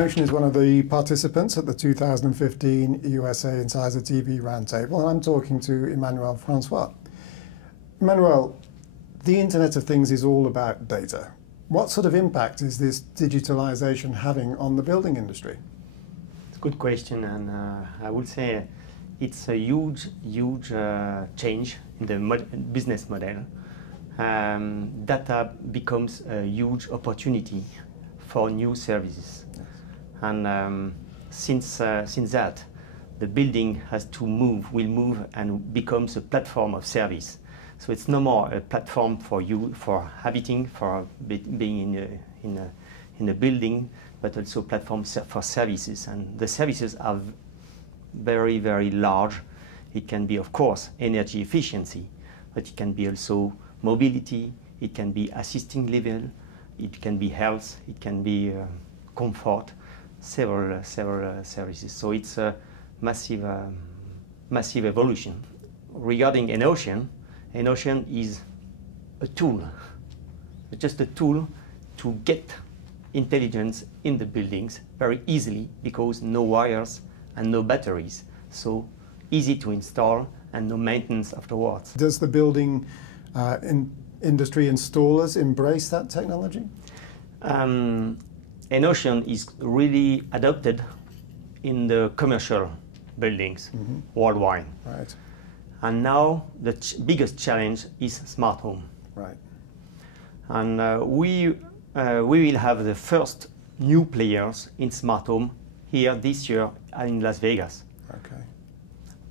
EnOcean is one of the participants at the 2015 USA IoT Roundtable, and I'm talking to Emmanuel Francois. Emmanuel, the Internet of Things is all about data. What sort of impact is this digitalization having on the building industry? It's a good question, and I would say it's a huge change in the business model. Data becomes a huge opportunity for new services. Yes. And since that, the building will move and becomes a platform of service. So it's no more a platform for you, for habiting, for being in a building, but also platforms for services. And the services are very, very large. It can be, of course, energy efficiency, but it can be also mobility, it can be assisting living, it can be health, it can be comfort, several services. So it's a massive evolution. Regarding EnOcean, EnOcean is a tool, just a tool to get intelligence in the buildings very easily, because no wires and no batteries. So easy to install and no maintenance afterwards. Does the building industry installers embrace that technology? EnOcean is really adopted in the commercial buildings worldwide. Right. And now the biggest challenge is smart home. Right. And we will have the first new players in smart home here this year in Las Vegas. Okay.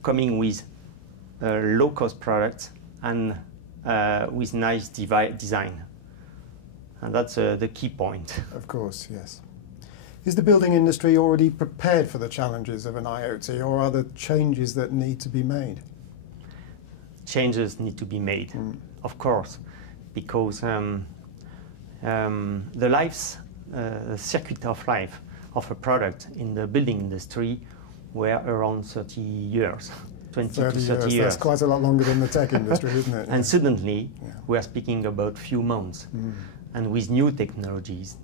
Coming with low-cost products and with nice design. And that's the key point. Of course, yes. Is the building industry already prepared for the challenges of an IoT, or are there changes that need to be made? Changes need to be made, of course, because the circuit of life of a product in the building industry were around 30 years. 20 to 30 years. That's quite a lot longer than the tech industry, isn't it? And suddenly, we are speaking about few months. And with new technologies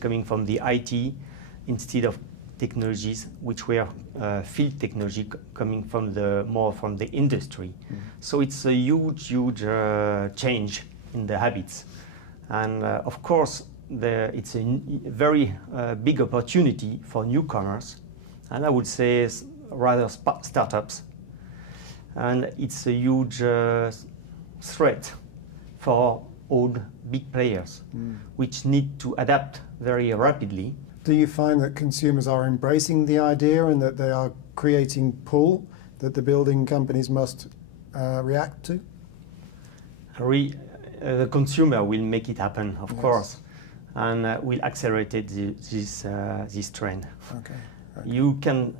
coming from the IT instead of technologies which were field technology coming from more from the industry. So it's a huge change in the habits. And of course, it's a very big opportunity for newcomers, and I would say rather startups. And it's a huge threat for old big players, which need to adapt very rapidly. Do you find that consumers are embracing the idea and that they are creating pull that the building companies must react to? The consumer will make it happen, of course, and will accelerate this trend. Okay. You can,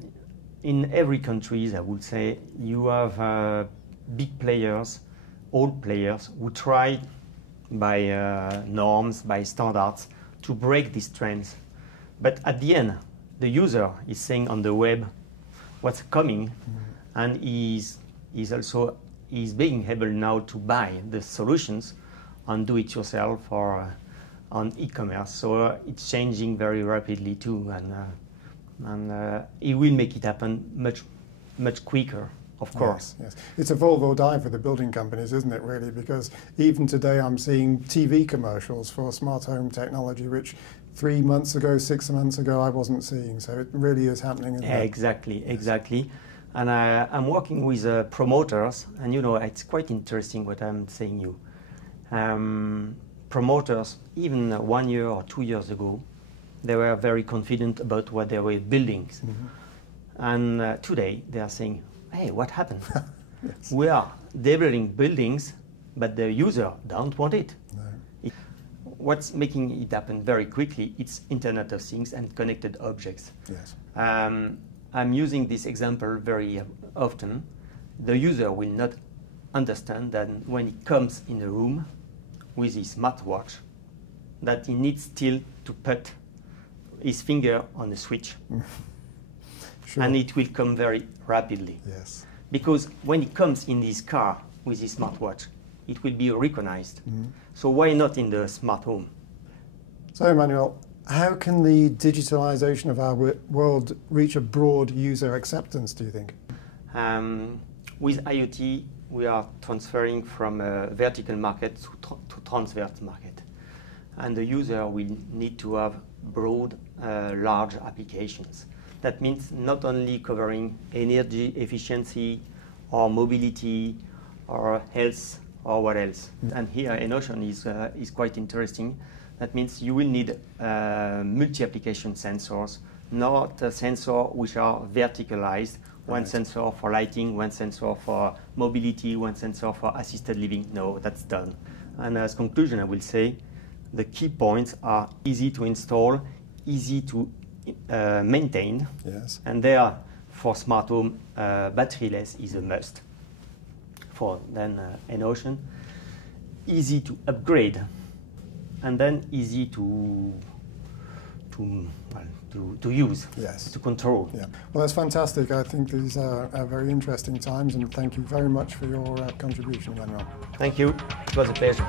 in every country, I would say, you have big players, old players, who try by norms, by standards, to break these trends. But at the end, the user is saying on the web what's coming, and is being able now to buy the solutions on do-it-yourself or on e-commerce. So it's changing very rapidly too, and it will make it happen much quicker. Of course. Yes. It's a Volvo or die for the building companies, isn't it, really? Because even today I'm seeing TV commercials for smart home technology, which 3 months ago, 6 months ago, I wasn't seeing. So it really is happening. Isn't it? Exactly. And I'm working with promoters, and it's quite interesting what I'm saying you. Promoters, even 1 year or 2 years ago, they were very confident about what they were building. And today they are saying, hey, what happened? Yes. We are developing buildings, but the user don't want it. No. What's making it happen very quickly, it's Internet of Things and connected objects. Yes. I'm using this example very often. The user will not understand that when he comes in a room with his smartwatch, that he needs still to put his finger on the switch. Sure. And it will come very rapidly. Yes. Because when it comes in his car with his smartwatch, it will be recognized. So why not in the smart home? So Emmanuel, How can the digitalization of our world reach a broad user acceptance, do you think? With IoT, we are transferring from a vertical market to transverse market. And the user will need to have broad, large applications. That means not only covering energy efficiency or mobility or health or what else. And here EnOcean is quite interesting. That means you will need multi-application sensors, not a sensor which are verticalized. One sensor for lighting, one sensor for mobility, one sensor for assisted living. No, that's done. And as conclusion, I will say the key points are easy to install, easy to maintain. Yes. And there, for smart home, batteryless is a must. For then EnOcean, easy to upgrade, and then easy to use, yes, to control. Yeah. Well, that's fantastic. I think these are very interesting times, and thank you very much for your contribution, Emmanuel. Thank you. It was a pleasure.